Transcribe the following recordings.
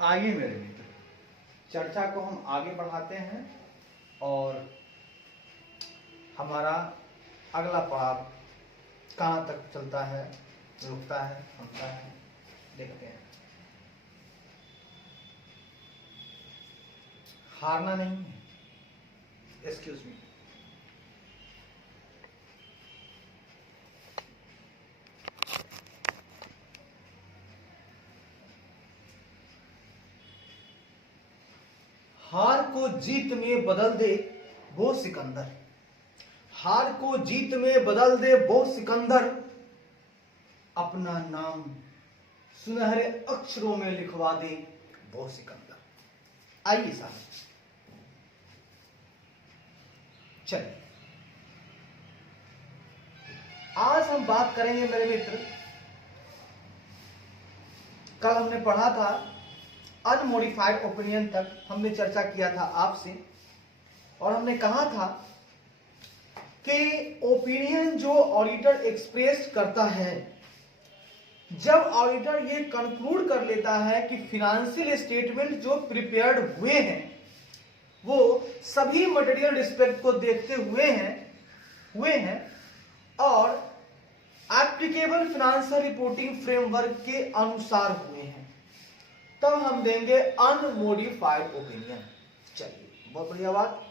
आइए मेरे मित्र, चर्चा को हम आगे बढ़ाते हैं और हमारा अगला पड़ाव कहाँ तक चलता है, रुकता है, थमता है, देखते हैं। हारना नहीं है, एक्सक्यूज मी। हार को जीत में बदल दे वो सिकंदर, हार को जीत में बदल दे वो सिकंदर, अपना नाम सुनहरे अक्षरों में लिखवा दे वो सिकंदर। आइए साहब, चलिए आज हम बात करेंगे मेरे मित्र। कल हमने पढ़ा था अनमोडिफाइड ओपिनियन तक हमने चर्चा किया था आपसे, और हमने कहा था कि ओपिनियन जो ऑडिटर एक्सप्रेस करता है, जब ऑडिटर ये कंक्लूड कर लेता है कि फाइनेंशियल स्टेटमेंट जो प्रिपेयर्ड हुए हैं वो सभी मटेरियल रिस्पेक्ट को देखते हुए हैं और एप्लीकेबल फाइनेंशियल रिपोर्टिंग फ्रेमवर्क के अनुसार हुए हैं, तब हम देंगे अनमोडिफाइड ओपिनियन। चलिए, बहुत बढ़िया बात,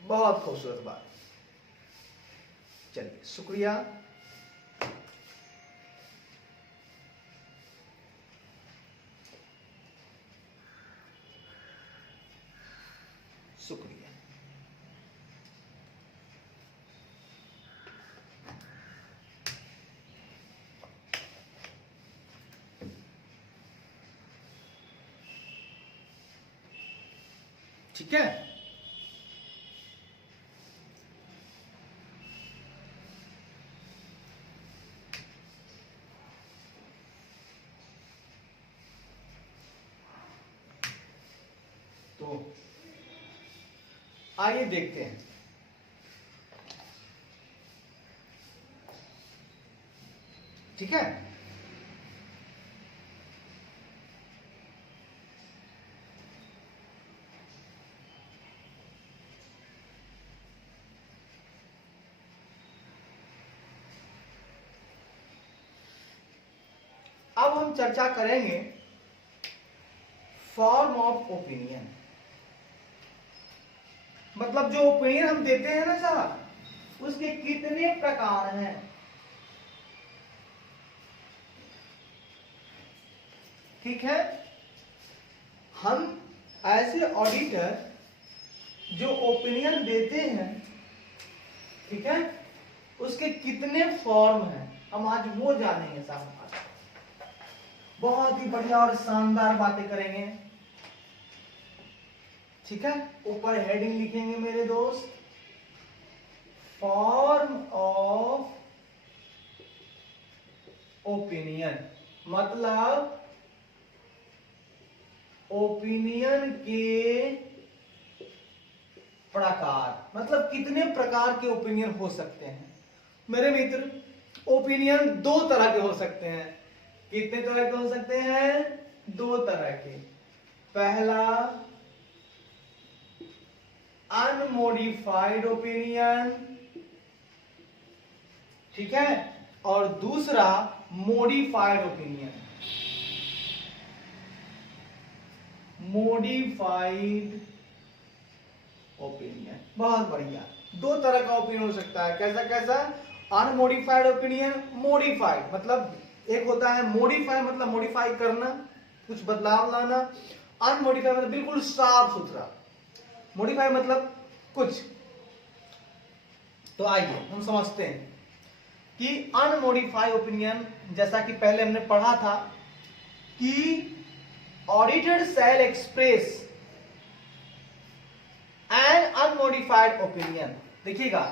बहुत खूबसूरत बात। चलिए, शुक्रिया। शुक्रिया। ठीक है, तो आइए देखते हैं। ठीक है, अब हम चर्चा करेंगे फॉर्म ऑफ ओपिनियन। मतलब जो ओपिनियन हम देते हैं ना साहब, उसके कितने प्रकार हैं। ठीक है, हम ऐसे ऑडिटर जो ओपिनियन देते हैं, ठीक है, उसके कितने फॉर्म हैं, हम आज वो जानेंगे साहब। बहुत ही बढ़िया और शानदार बातें करेंगे। ठीक है, ऊपर हेडिंग लिखेंगे मेरे दोस्त, फॉर्म ऑफ ओपिनियन, मतलब ओपिनियन के प्रकार, मतलब कितने प्रकार के ओपिनियन हो सकते हैं। मेरे मित्र, ओपिनियन दो तरह के हो सकते हैं। कितने तरह के हो सकते हैं? दो तरह के। पहला अनमोडिफाइड ओपिनियन, ठीक है, और दूसरा मॉडिफाइड ओपिनियन। मॉडिफाइड ओपिनियन, बहुत बढ़िया। दो तरह का ओपिनियन हो सकता है। कैसा कैसा? अनमोडिफाइड ओपिनियन, मॉडिफाइड मतलब एक होता है मॉडिफाई, मतलब मॉडिफाई करना, कुछ बदलाव लाना। अनमोडिफाई मतलब बिल्कुल साफ सुथरा। मॉडिफाई मतलब कुछ। तो आइए हम समझते हैं कि अनमोडिफाइड ओपिनियन, जैसा कि पहले हमने पढ़ा था कि auditor shall express an unmodified opinion. देखिएगा,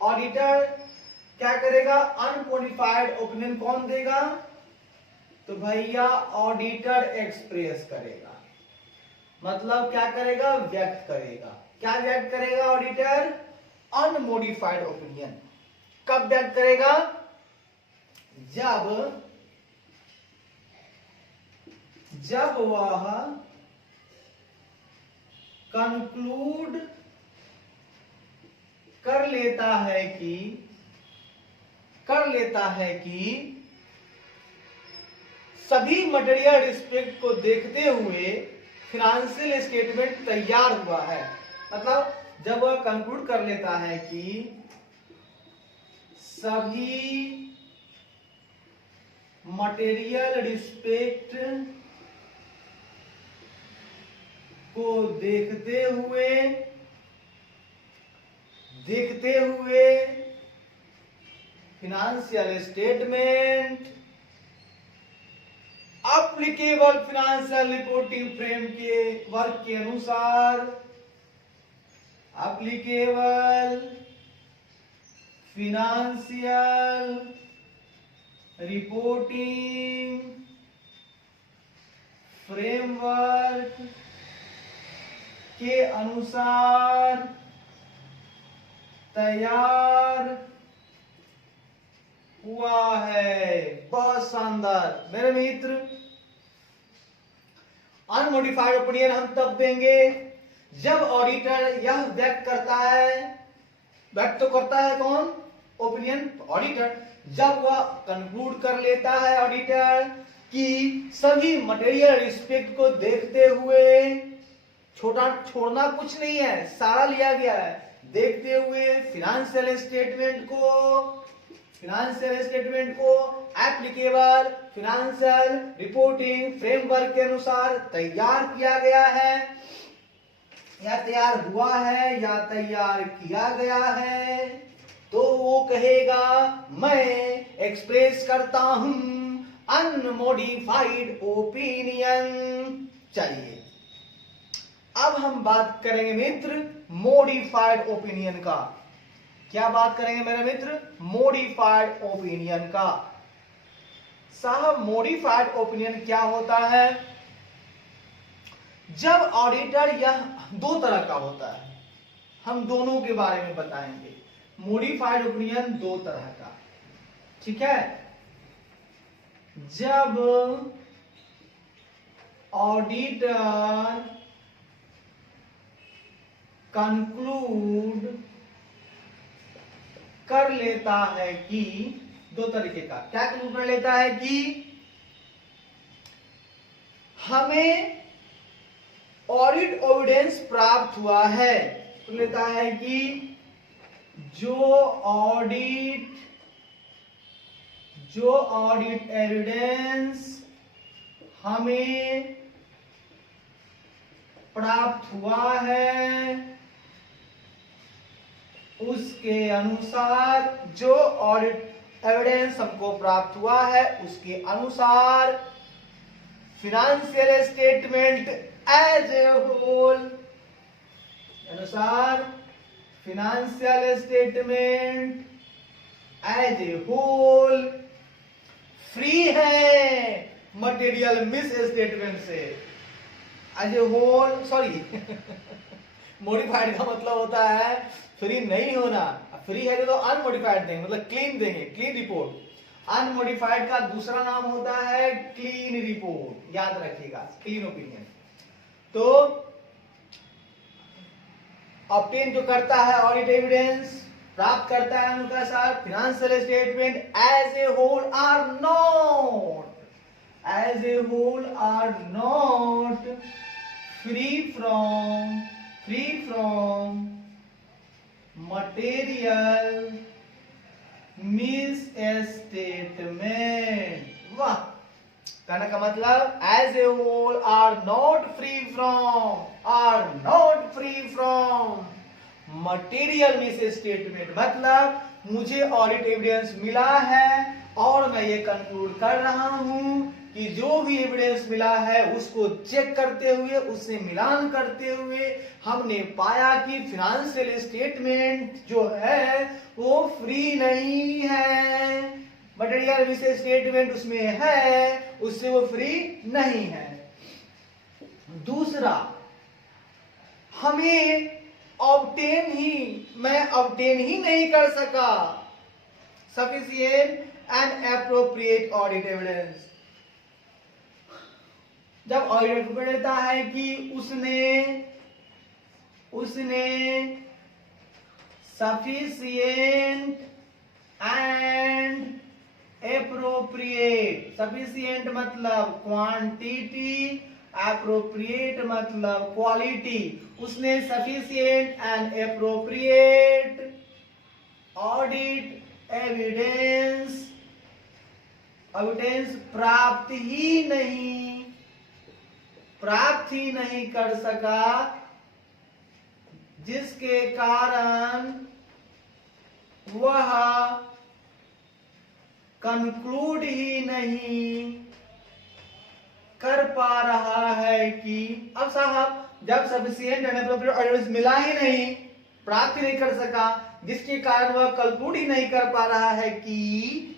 ऑडिटर क्या करेगा? अनमोडिफाइड ओपिनियन कौन देगा? तो भैया ऑडिटर एक्सप्रेस करेगा, मतलब क्या करेगा? व्यक्त करेगा। क्या व्यक्त करेगा ऑडिटर? Unmodified opinion. कब व्यक्त करेगा? जब वह कंक्लूड कर लेता है कि सभी मटेरियल रिस्पेक्ट को देखते हुए फिनेंशियल स्टेटमेंट तैयार हुआ है। मतलब जब वह कंक्लूड कर लेता है कि सभी मटेरियल रिस्पेक्ट को देखते हुए financial statement applicable financial reporting frame के वर्क के अनुसार एप्लीकेबल फिनेंशियल रिपोर्टिंग फ्रेमवर्क के अनुसार तैयार हुआ है। बहुत शानदार मेरे मित्र। अनमोडिफाइड ओपिनियन हम तब देंगे जब ऑडिटर यह व्यक्त करता है, व्यक्त तो करता है कौन? Opinion auditor. जब वह कंक्लूड कर लेता है ऑडिटर कि सभी मटेरियल रिस्पेक्ट को देखते हुए, छोड़ना कुछ नहीं है, सारा लिया गया है, देखते हुए फिनेंशियल स्टेटमेंट को एप्लीकेबल फिनेंशियल रिपोर्टिंग फ्रेमवर्क के अनुसार तैयार किया गया है, या तैयार हुआ है या तैयार किया गया है, तो वो कहेगा मैं एक्सप्रेस करता हूं अनमोडिफाइड ओपिनियन। चाहिए अब हम बात करेंगे मित्र मॉडिफाइड ओपिनियन का। क्या बात करेंगे मेरे मित्र? मॉडिफाइड ओपिनियन का। साहब मॉडिफाइड ओपिनियन क्या होता है? जब ऑडिटर, यह दो तरह का होता है, हम दोनों के बारे में बताएंगे। मॉडिफाइड ओपिनियन दो तरह का, ठीक है। जब ऑडिटर कंक्लूड कर लेता है कि, दो तरीके का, क्या कंक्लूड कर लेता है कि हमें ऑडिट एविडेंस प्राप्त हुआ है, तो लेता है कि जो ऑडिट एविडेंस हमें प्राप्त हुआ है उसके अनुसार, जो ऑडिट एविडेंस हमको प्राप्त हुआ है उसके अनुसार financial statement as a whole, अनुसार financial statement as a whole free है मटेरियल मिस स्टेटमेंट से। As a whole, sorry modified का मतलब होता है फ्री नहीं होना, फ्री है तो अनमोडिफाइड देंगे, मतलब क्लीन देंगे, क्लीन रिपोर्ट। अनमोडिफाइड का दूसरा नाम होता है क्लीन रिपोर्ट, याद रखिएगा, क्लीन ओपिनियन। तो ऑब्टेन जो करता है ऑडिट एविडेंस, प्राप्त करता है उनका साथ financial statement as a whole are not free from material misstatement. वाह, कहने का मतलब as a whole are not free from material misstatement. मतलब मुझे ऑडिट एविडेंस मिला है और मैं ये कंक्लूड कर रहा हूं कि जो भी एविडेंस मिला है उसको चेक करते हुए, उससे मिलान करते हुए हमने पाया कि फिनेंशियल स्टेटमेंट जो है वो फ्री नहीं है, मटेरियल मिस स्टेटमेंट उसमें है, उससे वो फ्री नहीं है। दूसरा, हमें मैं ऑब्टेन ही नहीं कर सका sufficient and appropriate audit evidence. जब ऑडिटर को देता है कि उसने सफिशिएंट एंड एप्रोप्रिएट, सफिशिएंट मतलब क्वांटिटी, एप्रोप्रिएट मतलब क्वालिटी, उसने sufficient and appropriate audit evidence प्राप्त ही नहीं कर सका, जिसके कारण वह कंक्लूड ही नहीं कर पा रहा है कि, अब साहब जब सफिशिएंट एंड एप्रोप्रिएट एविडेंस मिला ही नहीं, प्राप्त ही नहीं कर सका, जिसके कारण वह कंक्लूड ही नहीं कर पा रहा है कि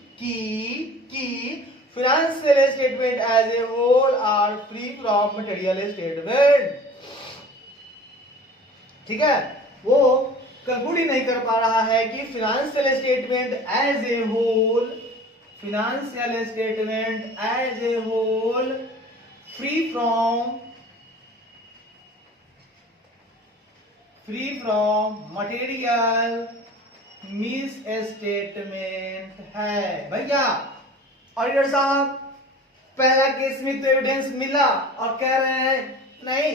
financial statement as a whole are free from material statement, ठीक है, वो कंक्लूड ही नहीं कर पा रहा है कि financial statement as a whole free from material misstatement है। भैया ऑडिटर साहब पहला केस में तो एविडेंस मिला और कह रहे हैं नहीं,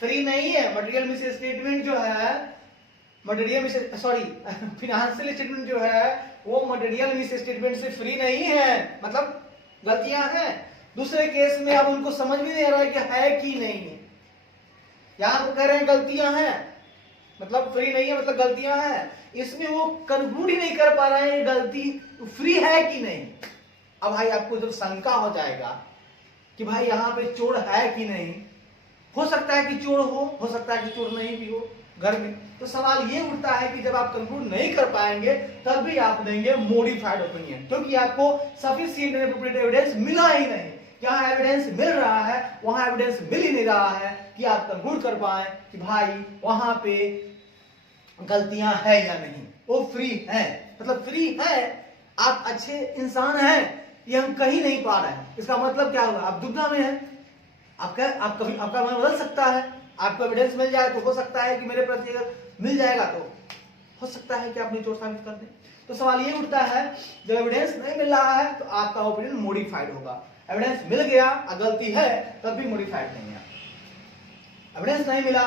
फ्री नहीं है, मटेरियल मिस स्टेटमेंट जो है, फाइनेंशियल स्टेटमेंट जो है वो मटेरियल मिस स्टेटमेंट से फ्री नहीं है, मतलब गलतियां हैं। दूसरे केस में अब उनको समझ भी नहीं आ रहा है कि है कि नहीं है, यहां तो कह रहे हैं गलतियां हैं, मतलब फ्री नहीं है मतलब गलतियां हैं, इसमें वो कंक्लूड ही नहीं कर पा रहे हैं गलती फ्री है कि नहीं। अब भाई आपको जब शंका हो जाएगा कि भाई यहाँ पे चोर है कि नहीं, हो सकता है कि चोर हो सकता है कि चोर नहीं भी हो घर में, तो सवाल ये उठता है कि जब आप कंक्लूड नहीं कर पाएंगे तब भी आप देंगे मॉडिफाइड ओपिनियन, क्योंकि आपको सफिशिएंट एंड एप्रोप्रिएट एविडेंस मिला ही नहीं। जहां एविडेंस मिल रहा है वहां एविडेंस मिल ही नहीं रहा है कि आप कंक्लूड कर पाए कि भाई वहां पे गलतियां है या नहीं, वो फ्री है, मतलब फ्री है, आप अच्छे इंसान हैं, ये हम कहीं नहीं पा रहे हैं, इसका मतलब क्या होगा, आप दुविधा में हैं, आपका मन बदल सकता है, आपको एविडेंस मिल जाए तो हो सकता है कि मेरे प्रति अगर मिल जाएगा तो हो सकता है कि आपने चोर साबित कर दें। तो सवाल ये उठता है जब एविडेंस नहीं मिल रहा है तो आपका ओपिनियन मॉडिफाइड होगा, एविडेंस मिल गया गलती है तब भी मॉडिफाइड नहीं है, एविडेंस नहीं मिला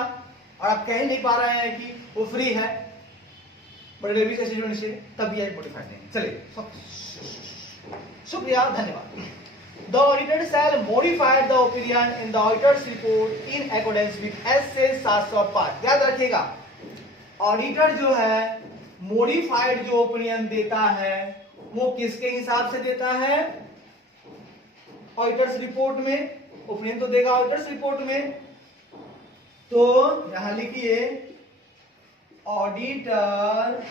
और आप कह ही नहीं पा रहे हैं कि वो फ्री है बट तब भी आप मॉडिफाइड नहीं। चलिए शुक्रिया, धन्यवाद। The auditor shall modify the opinion in the auditor's report in accordance with S 705। याद रखिएगा ऑडिटर जो है मॉडिफाइड जो ओपिनियन देता है वो किसके हिसाब से देता है, ऑडिटर्स रिपोर्ट में ओपिनियन तो देगा ऑडिटर्स रिपोर्ट में, तो यहां लिखिए ऑडिटर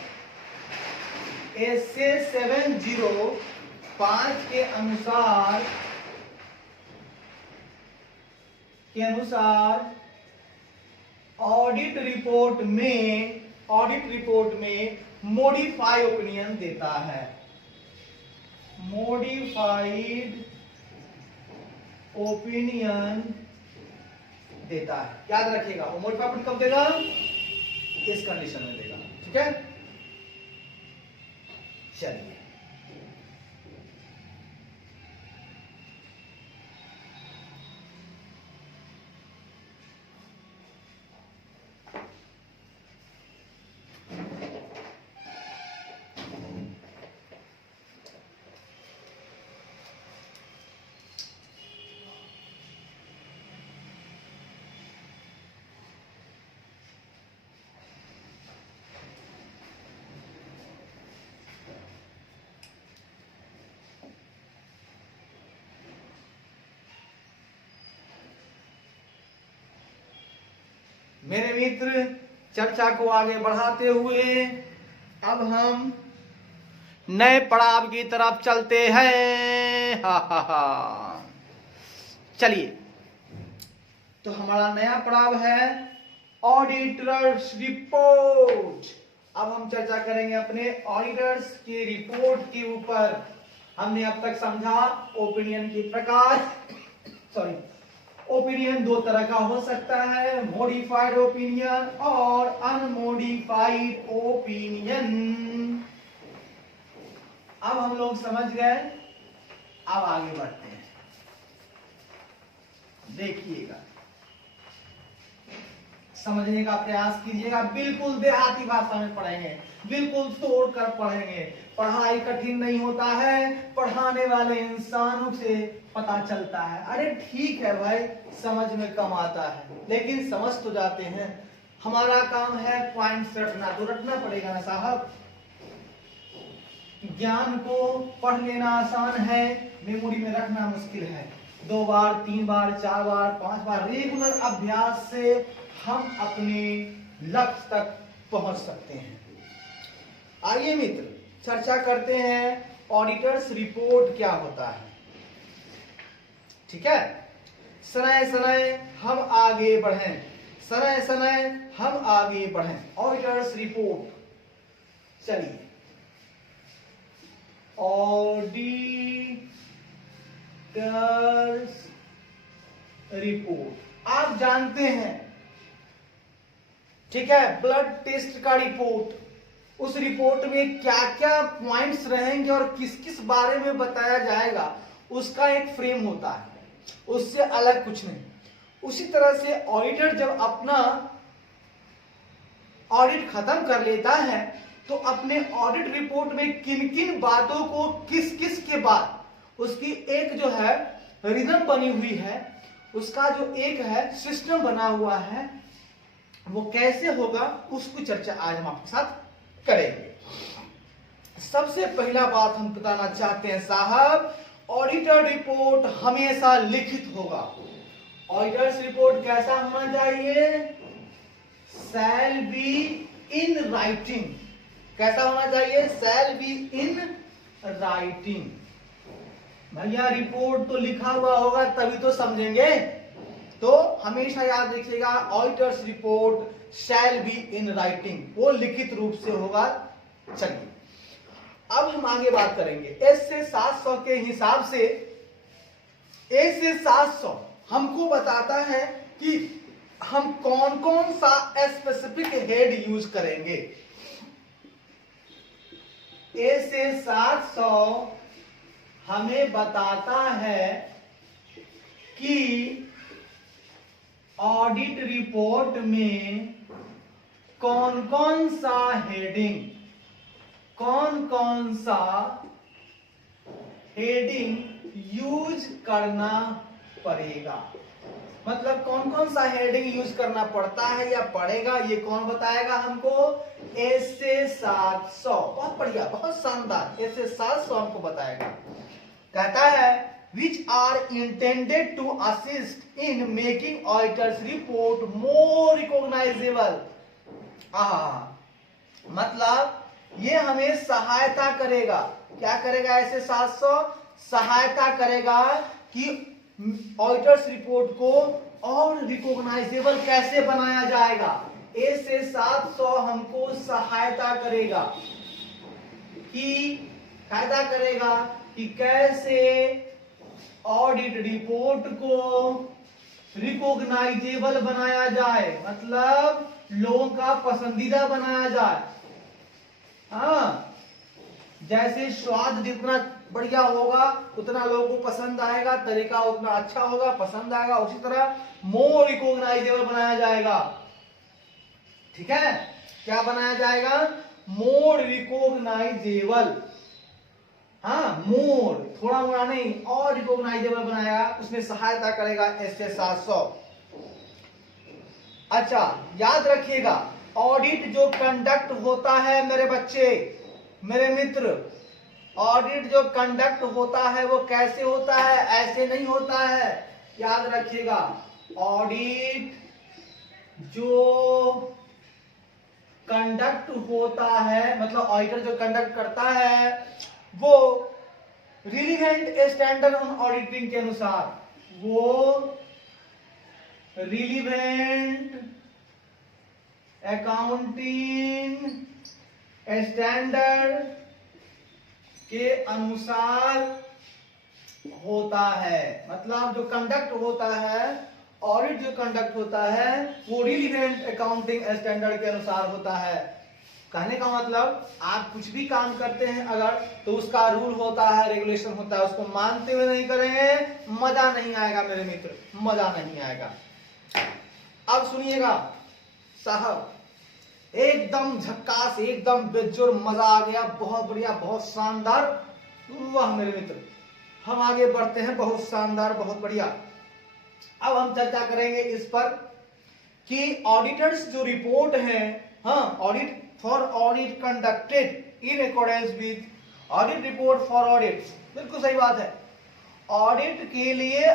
SA 705 के अनुसार ऑडिट रिपोर्ट में मॉडिफाइड ओपिनियन देता है, मॉडिफाइड ओपिनियन देता है। याद रखिएगा वो मॉडिफाइड ओपिनियन कब देगा, इस कंडीशन में देगा, ठीक है। चलिए मेरे मित्र चर्चा को आगे बढ़ाते हुए अब हम नए पड़ाव की तरफ चलते हैं। चलिए तो हमारा नया पड़ाव है ऑडिटर्स रिपोर्ट। अब हम चर्चा करेंगे अपने ऑडिटर्स की रिपोर्ट के ऊपर। हमने अब तक समझा ओपिनियन के प्रकार, ओपिनियन दो तरह का हो सकता है, मॉडिफाइड ओपिनियन और अनमॉडिफाइड ओपिनियन। अब हम लोग समझ गए, अब आगे बढ़ते हैं। देखिएगा, समझने का प्रयास कीजिएगा, बिल्कुल देहाती भाषा में पढ़ेंगे, बिल्कुल तोड़ कर पढ़ेंगे। पढ़ाई कठिन नहीं होता है, पढ़ाने वाले इंसानों से पता चलता है। अरे ठीक है भाई, समझ में कम आता है लेकिन समझ तो जाते हैं। हमारा काम है पॉइंट्स रटना, तो रटना पड़ेगा ना साहब। ज्ञान को पढ़ लेना आसान है, मेमोरी में रखना मुश्किल है। 2 बार 3 बार 4 बार 5 बार रेगुलर अभ्यास से हम अपने लक्ष्य तक पहुंच सकते हैं। आइए मित्र, चर्चा करते हैं ऑडिटर्स रिपोर्ट क्या होता है। ठीक है, समय समय हम आगे बढ़ें, समय समय हम आगे बढ़ें। ऑडिटर्स रिपोर्ट, चलिए ऑडिटर्स रिपोर्ट आप जानते हैं, ठीक है, ब्लड टेस्ट का रिपोर्ट। उस रिपोर्ट में क्या क्या पॉइंट्स रहेंगे और किस किस बारे में बताया जाएगा, उसका एक फ्रेम होता है, उससे अलग कुछ नहीं। उसी तरह से ऑडिटर जब अपना ऑडिट खत्म कर लेता है तो अपने ऑडिट रिपोर्ट में किन किन बातों को किस किस के बाद उसकी एक जो है रिदम बनी हुई है, उसका जो एक है सिस्टम बना हुआ है, वो कैसे होगा उसकी चर्चा आज हम आपके साथ करेंगे। सबसे पहला बात हम बताना चाहते हैं साहब, ऑडिटर रिपोर्ट हमेशा लिखित होगा। ऑडिटर्स रिपोर्ट कैसा होना चाहिए? Shall be in writing. कैसा होना चाहिए? Shall be in writing. भैया रिपोर्ट तो लिखा हुआ होगा तभी तो समझेंगे, तो हमेशा याद रखिएगा auditors report shall be in writing, वो लिखित रूप से होगा। चलिए अब हम आगे बात करेंगे। एस से 700 के हिसाब से, ए से 700 हमको बताता है कि हम कौन कौन सा स्पेसिफिक हेड यूज करेंगे। ए से 700 हमें बताता है कि ऑडिट रिपोर्ट में कौन कौन सा हेडिंग, कौन कौन सा हेडिंग यूज करना पड़ेगा। मतलब कौन कौन सा हेडिंग यूज करना पड़ता है या पड़ेगा, ये कौन बताएगा हमको? एस से 700। बहुत बढ़िया, बहुत शानदार। एस से 700 हमको बताएगा। कहता है which are intended to assist in making auditor's report more recognizable। मतलब ये हमें सहायता करेगा। क्या करेगा? ऐसे 700 सहायता करेगा कि ऑडिटर्स रिपोर्ट को और रिकॉग्नाइजेबल कैसे बनाया जाएगा। ए से 700 हमको सहायता करेगा कि कैसे ऑडिट रिपोर्ट को रिकॉग्नाइजेबल बनाया जाए, मतलब लोगों का पसंदीदा बनाया जाए। हाँ, जैसे स्वाद जितना बढ़िया होगा उतना लोगों को पसंद आएगा, तरीका उतना अच्छा होगा, पसंद आएगा, उसी तरह मोर रिकॉग्नाइजेबल बनाया जाएगा। ठीक है, क्या बनाया जाएगा? मोर रिकॉग्नाइजेबल। हाँ, मोर, थोड़ा मोड़ा नहीं, और रिकॉग्नाइजेबल बनाएगा, उसमें सहायता करेगा एस से 700। अच्छा, याद रखिएगा ऑडिट जो कंडक्ट होता है मेरे बच्चे, मेरे मित्र, ऑडिट जो कंडक्ट होता है वो कैसे होता है? ऐसे नहीं होता है। याद रखिएगा, ऑडिट जो कंडक्ट होता है, मतलब ऑडिटर जो कंडक्ट करता है वो रिलीवेंट स्टैंडर्ड ऑन ऑडिटिंग के अनुसार, वो रिलीवेंट अकाउंटिंग स्टैंडर्ड के अनुसार होता है। मतलब जो कंडक्ट होता है ऑडिट जो कंडक्ट होता है वो रिलीवेंट अकाउंटिंग स्टैंडर्ड के अनुसार होता है। कहने का मतलब आप कुछ भी काम करते हैं अगर, तो उसका रूल होता है, रेगुलेशन होता है, उसको मानते हुए नहीं करेंगे मजा नहीं आएगा मेरे मित्र, मजा नहीं आएगा। अब सुनिएगा साहब, एकदम झक्कास, एकदम बेजोर, मजा आ गया, बहुत बढ़िया, बहुत शानदार, वाह मेरे मित्र। हम आगे बढ़ते हैं, बहुत शानदार, बहुत बढ़िया। अब हम चर्चा करेंगे इस पर कि ऑडिटर्स जो रिपोर्ट है, हाँ, audit for audit conducted in accordance with audit report for audit, बिल्कुल सही बात है। ऑडिट के लिए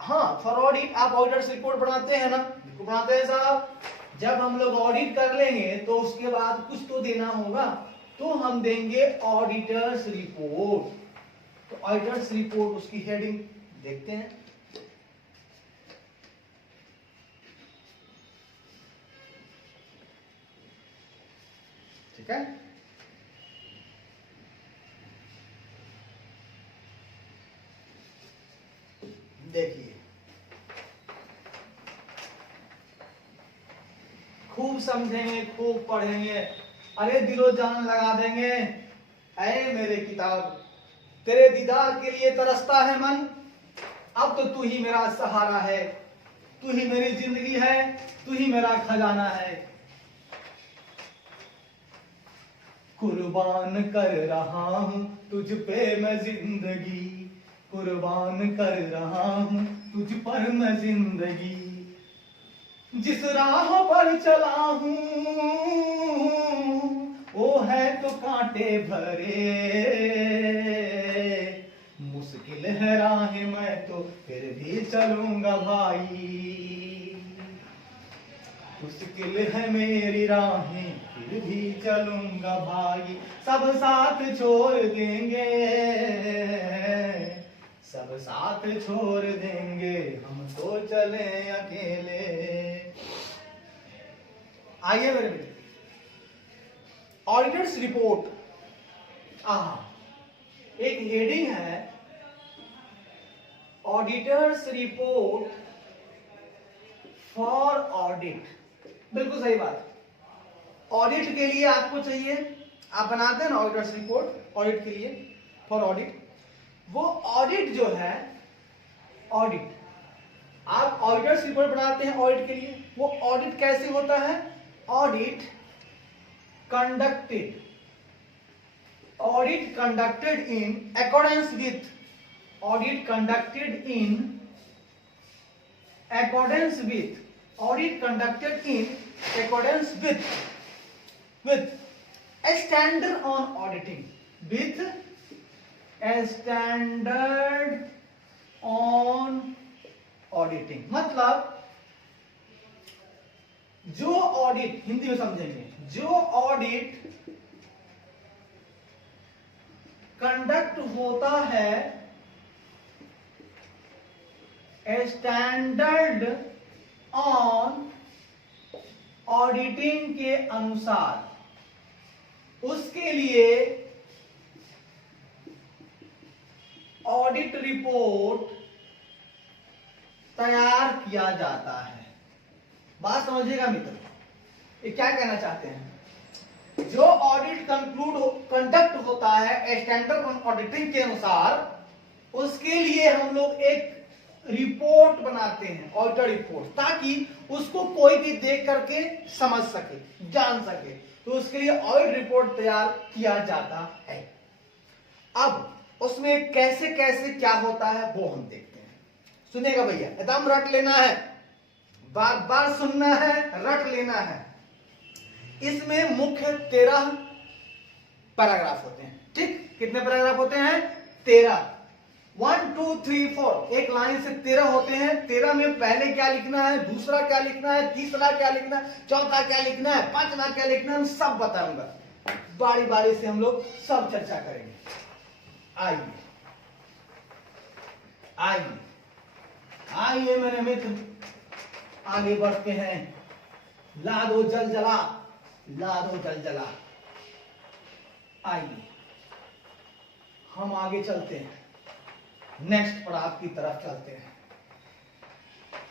हाँ, फॉर ऑडिट आप ऑडिटर्स रिपोर्ट बनाते हैं ना, बिल्कुल बनाते हैं साहब। जब हम लोग ऑडिट कर लेंगे तो उसके बाद कुछ तो देना होगा, तो हम देंगे ऑडिटर्स रिपोर्ट। तो ऑडिटर्स रिपोर्ट, उसकी हेडिंग देखते हैं। ठीक है, देखिए, खूब समझेंगे, खूब पढ़ेंगे, अरे दिलो जान लगा देंगे। ऐ मेरे किताब, तेरे दीदार के लिए तरसता है मन, अब तो तू ही मेरा सहारा है, तू ही मेरी जिंदगी है, तू ही मेरा खजाना है। कुर्बान कर रहा हूं तुझ पे मैं जिंदगी, कुर्बान कर रहा हूं तुझ पर मैं जिंदगी, जिस राह पर चला हूं वो है तो कांटे भरे, मुश्किल है राह मैं तो फिर भी चलूंगा भाई, मुश्किल है मेरी राहें फिर भी चलूंगा भाई, सब साथ छोड़ देंगे, सब साथ छोड़ देंगे, हम तो चले अकेले। आइए मेरे बेटे, ऑडिटर्स रिपोर्ट, एक हेडिंग है ऑडिटर्स रिपोर्ट फॉर ऑडिट, बिल्कुल सही बात। ऑडिट के लिए आपको चाहिए, आप बनाते हैं ना ऑडिटर्स रिपोर्ट ऑडिट के लिए, फॉर ऑडिट। वो ऑडिट जो है, ऑडिट आप ऑडिटर्स रिपोर्ट बनाते हैं ऑडिट के लिए, वो ऑडिट कैसे होता है? Audit conducted, audit conducted in accordance with, audit conducted in accordance with, audit conducted in accordance with a standard on auditing, with a standard on auditing। मतलब जो ऑडिट, हिंदी में समझेंगे, जो ऑडिट कंडक्ट होता है ए स्टैंडर्ड ऑन ऑडिटिंग के अनुसार, उसके लिए ऑडिट रिपोर्ट तैयार किया जाता है। बात समझिएगा मित्र, ये क्या कहना चाहते हैं? जो ऑडिट कंडक्ट होता है स्टैंडर्ड ऑन ऑडिटिंग के अनुसार, उसके लिए हम लोग एक रिपोर्ट बनाते हैं, ऑडिटर रिपोर्ट, ताकि उसको कोई भी देख करके समझ सके, जान सके, तो उसके लिए ऑडिट रिपोर्ट तैयार किया जाता है। अब उसमें कैसे कैसे क्या होता है वो हम देखते हैं। सुनिएगा भैया, एकदम रट लेना है, बार बार सुनना है, रट लेना है। इसमें मुख्य 13 पैराग्राफ होते हैं। ठीक, कितने पैराग्राफ होते हैं? 13। 1 2 3 4, एक लाइन से 13 होते हैं। 13 में पहले क्या लिखना है, दूसरा क्या लिखना है, तीसरा क्या लिखना है, चौथा क्या लिखना है, पांचवा क्या लिखना है, सब बताऊंगा। बारी बारी से हम लोग सब चर्चा करेंगे। आइए आइए आइए मेरे मित्र, आगे बढ़ते हैं। ला दो जल जला, ला दो जल जला। आइए हम आगे चलते हैं, नेक्स्ट पड़ाव की तरफ चलते हैं।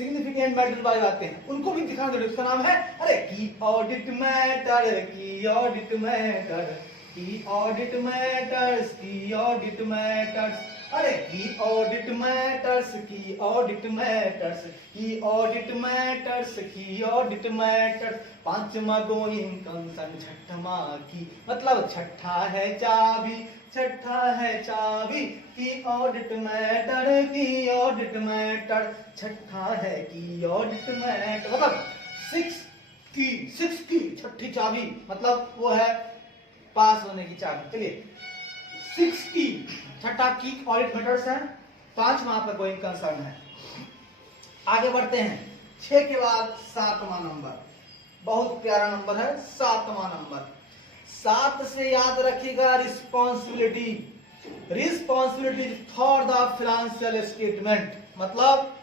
सिग्निफिकेंट मैटर वाले आते हैं, उनको भी दिखाना जरूरी। उसका नाम है अरे की audit matter, key audit matter, key audit matters, की ऑडिट मैटर्स, अरे की ऑडिट मैटर्स, की ऑडिट मैटर्स, की ऑडिट मैटर्स, की ऑडिट मैटर्स। पांचवा गोइंग कंसर्न, छठमा की मतलब छठा है चाबी, छठा है चाबी, की audit matter, key audit matter, छठा है की ऑडिट मैटर, मतलब सिक्स की छठी चाबी, मतलब वो है पास होने की चाबी। चलिए 6 की छठा की ऑडिट मैटर्स है, 5 वहां पर गोइंग कंसर्न है। आगे बढ़ते हैं, 6 के बाद 7वां नंबर, बहुत प्यारा नंबर है 7वां नंबर। 7 से याद रखिएगा responsibility, responsibility for the financial statement. मतलब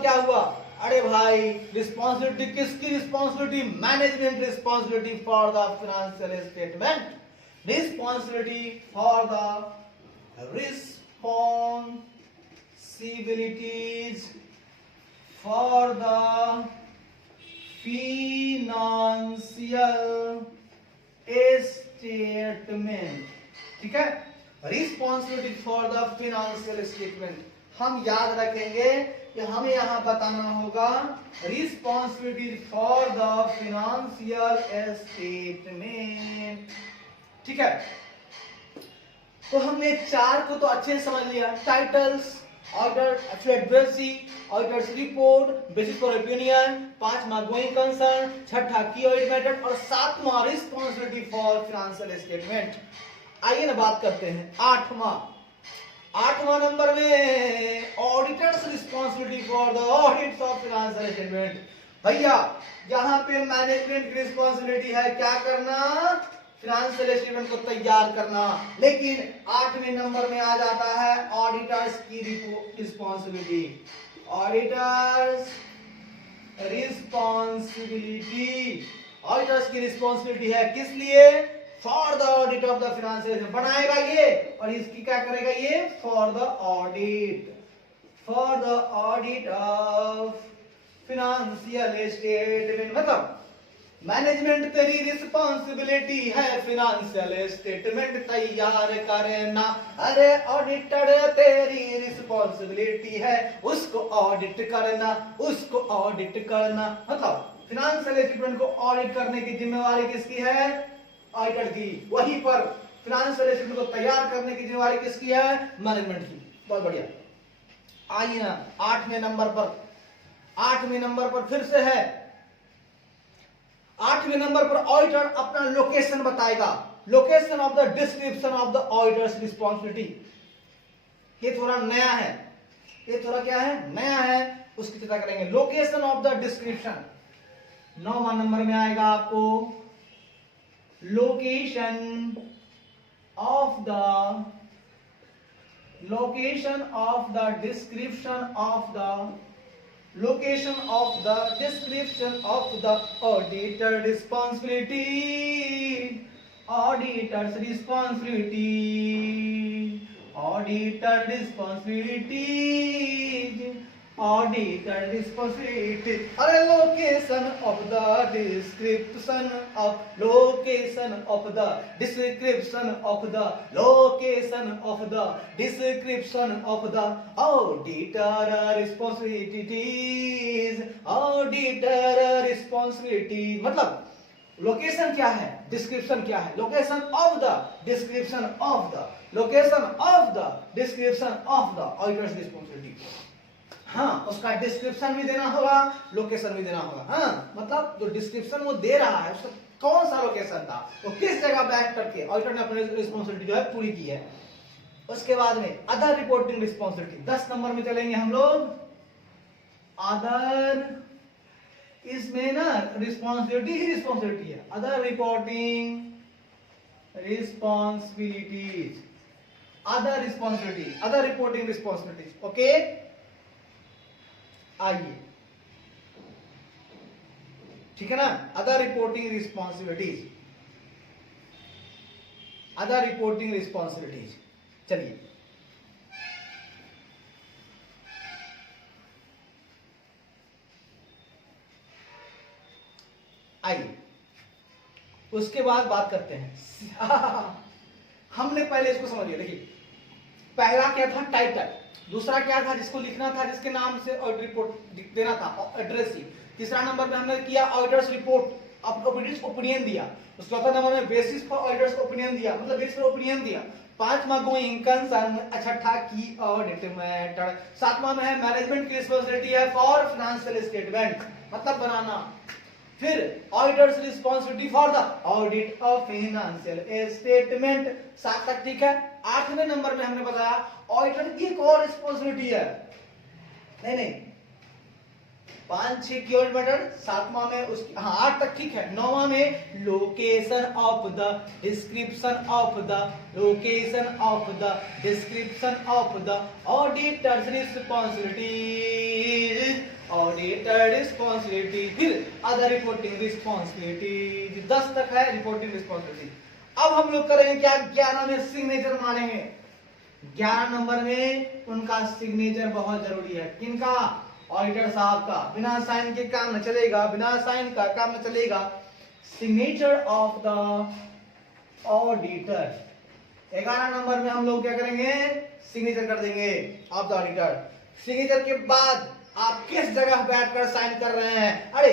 क्या हुआ, अरे भाई रिस्पॉन्सिबिलिटी किसकी responsibility, management responsibility for the financial statement, responsibility for the responsibilities for the financial statement। ठीक है, responsibility for the financial statement हम याद रखेंगे कि हमें यहां बताना होगा responsibility for the financial statement. ठीक है, तो हमने 4 को तो अच्छे से समझ लिया, titles, order, addressee, auditor's report, basis for opinion, 5वां गोइंग कंसर्न, छठा की ऑडिट मैटर और 7वां रिस्पॉन्सिबिलिटी फॉर फाइनेंशियल स्टेटमेंट। आइए ना बात करते हैं 8वां नंबर में auditor's responsibility for the audits of financial statement. भैया यहां पे मैनेजमेंट की रिस्पॉन्सिबिलिटी है क्या करना, फाइनेंशियल स्टेटमेंट को तैयार करना, लेकिन 8वें नंबर में आ जाता है ऑडिटर्स की रिस्पॉन्सिबिलिटी। ऑडिटर्स रिस्पॉन्सिबिलिटी, ऑडिटर्स की रिस्पॉन्सिबिलिटी है किस लिए, for the audit of the financial, बनाएगा ये और इसकी क्या करेगा ये, for the audit of financial statement. मतलब मैनेजमेंट तेरी रिस्पॉन्सिबिलिटी है फाइनेंशियल स्टेटमेंट तैयार करना, अरे ऑडिटर तेरी रिस्पॉन्सिबिलिटी है उसको ऑडिट करना, उसको ऑडिट करना। मतलब फाइनेंशियल स्टेटमेंट को ऑडिट करने की जिम्मेवारी किसकी है, ऑडिटर की। वहीं पर फाइनेंशियल स्टेटमेंट को तैयार करने की जिम्मेवारी किसकी है, मैनेजमेंट की। बहुत बढ़िया, आइए ना 8वें नंबर पर फिर से है, 8वें नंबर पर ऑडिटर अपना लोकेशन बताएगा, location of the description of the auditors responsibility. ये थोड़ा नया है, ये थोड़ा क्या है, नया है, उसकी चर्चा करेंगे। लोकेशन ऑफ द डिस्क्रिप्शन 9वां नंबर में आएगा आपको, location of the description of the auditor responsibility, auditor's responsibility, auditor responsibility, अरे location of the description of location of the description of the location of the description of the auditor responsibilities, auditor responsibility। मतलब location क्या है, description क्या है, location of the description of the location of the description of the auditors responsibility. हाँ, उसका description भी देना होगा, लोकेशन भी देना होगा। हाँ, मतलब जो डिस्क्रिप्शन वो दे रहा है उसका कौन सा लोकेशन था, वो किस जगह बैठ करके ऑडिटर ने अपनी रिस्पॉन्सिबिलिटी जो है पूरी की है। उसके बाद में अदर रिपोर्टिंग रिस्पॉन्सिबिलिटी 10 नंबर में चलेंगे हम लोग। अदर, इसमें ना रिस्पॉन्सिबिलिटी ही रिस्पॉन्सिबिलिटी है, other reporting responsibilities, other responsibility, other reporting responsibilities. Okay, आइए, ठीक है ना, other reporting responsibilities, other reporting responsibilities. चलिए आइए उसके बाद बात करते हैं। हमने पहले इसको समझ लिया। देखिए पहला क्या था, टाइटल। दूसरा क्या था, जिसको लिखना था, जिसके नाम से ऑडिट रिपोर्ट देना था, एड्रेस ही। तीसरा नंबर में हमने किया ऑडिटर्स रिपोर्ट, ऑडिटर्स ओपिनियन दिया। चौथा नंबर में बेसिस फॉर ऑडिटर्स ओपिनियन दिया, मतलब बेसिस पर ओपिनियन दिया। पांचवा गोइंग कंसर्न, छठा की ऑडिट मैटर। सातवां में है मैनेजमेंट की रिस्पांसिबिलिटी है फॉर फाइनेंशियल स्टेटमेंट, मतलब बनाना। फिर auditors responsibility for the audit of financial statement, 7 तक ठीक है। 8वें नंबर में हमने बताया ऑडिटर की एक और रिस्पांसिबिलिटी है, नहीं 5-6 की ऑडिट मैटर, 7वां में उसकी 8 तक ठीक है। 9वां में location of the description of the location of the description of the auditor's responsibility, auditor responsibility. फिर अदर रिपोर्टिंग रिस्पांसिबिलिटी, 10 तक है रिपोर्टिंग रिस्पांसिबिलिटी। अब हम लोग करेंगे क्या, 11 में सिग्नेचर मानेंगे। 11 नंबर में उनका सिग्नेचर बहुत जरूरी है। किनका, ऑडिटर साहब का। बिना साइन के काम न चलेगा, बिना साइन का काम न चलेगा। Signature of the auditor. 11 number में हम लोग क्या करेंगे, सिग्नेचर कर देंगे ऑफ द ऑडिटर। सिग्नेचर के बाद आप किस जगह बैठकर साइन कर रहे हैं, अरे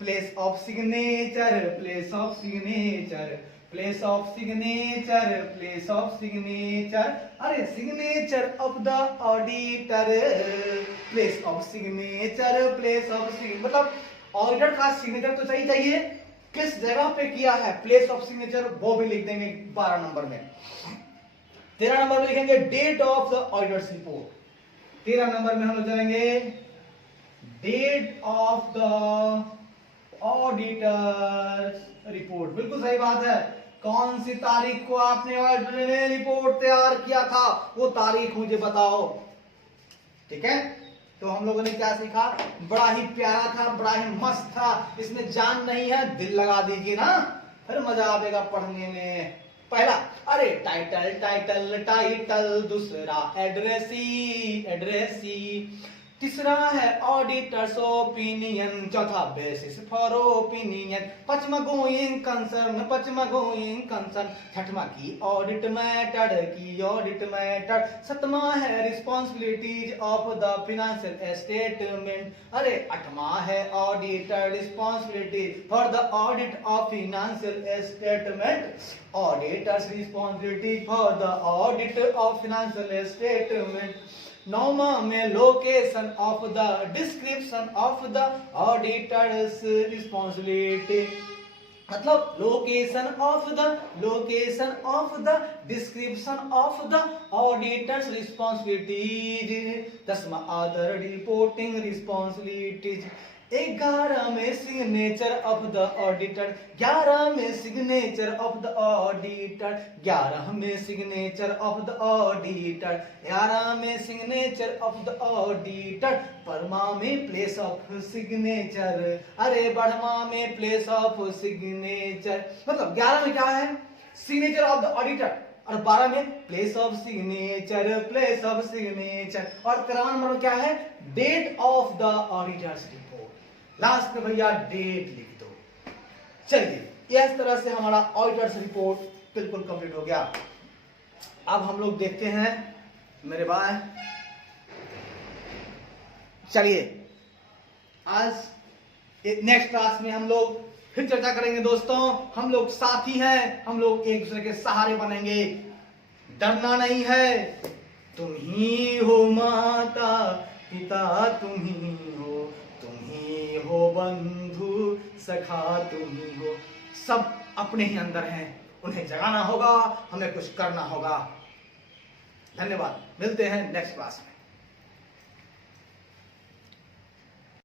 place of signature, place of signature, place of signature, place of signature, अरे signature of the auditor, place of signature, place of signature. मतलब ऑडिटर का सिग्नेचर तो चाहिए, किस जगह पे किया है, प्लेस ऑफ सिग्नेचर वो भी लिख देंगे 12 नंबर में। 13 नंबर में लिखेंगे date of the auditor's report. 13 number में हम लोग जाएंगे date of the auditor's report. बिल्कुल सही बात है, कौन सी तारीख को आपने ऑडिटर ने रिपोर्ट तैयार किया था, वो तारीख मुझे बताओ। ठीक है, तो हम लोगों ने क्या सीखा, बड़ा ही प्यारा था, बड़ा ही मस्त था। इसमें जान नहीं है, दिल लगा दीजिए ना, फिर मजा आएगा पढ़ने में। पहला, अरे टाइटल टाइटल टाइटल। दूसरा एड्रेसी एड्रेसी। तीसरा है ऑडिटर्स ओपिनियन। चौथा बेसिस फॉर ओपिनियन। पांचवा गोइंग कंसर्न, पांचवा गोइंग कंसर्न। छठवां key audit matter, key audit matter. सातवां है responsibilities of the financial statement. अरे आठवां है auditor responsibility for the audit of financial statement, auditor's responsibility for the audit of financial statement. 9वां में location of the description of the auditor's responsibility, मतलब location of the description of the auditor's responsibilities. 10वां other reporting responsibilities. 11 में signature of the auditor. 11 में signature of the auditor. 11 में signature of the auditor. 11 में signature of the auditor. 12वां में place of signature, अरे 12वां में place of signature. मतलब 11 में क्या है, सिग्नेचर ऑफ द ऑडिटर, और 12 में place of signature, place of signature. और 13वां नंबर में क्या है, date of the auditor's report. Last में भैया डेट लिख दो। चलिए इस तरह से हमारा ऑडिटर्स रिपोर्ट बिल्कुल कंप्लीट हो गया। अब हम लोग देखते हैं मेरे भाई, चलिए आज नेक्स्ट क्लास में हम लोग फिर चर्चा करेंगे। दोस्तों हम लोग साथी हैं, हम लोग एक दूसरे के सहारे बनेंगे, डरना नहीं है। तुम ही हो माता पिता, तुम ही हो बंधु सखा, तुम ही हो। सब अपने ही अंदर हैं, उन्हें जगाना होगा, हमें कुछ करना होगा। धन्यवाद, मिलते हैं नेक्स्ट क्लास में।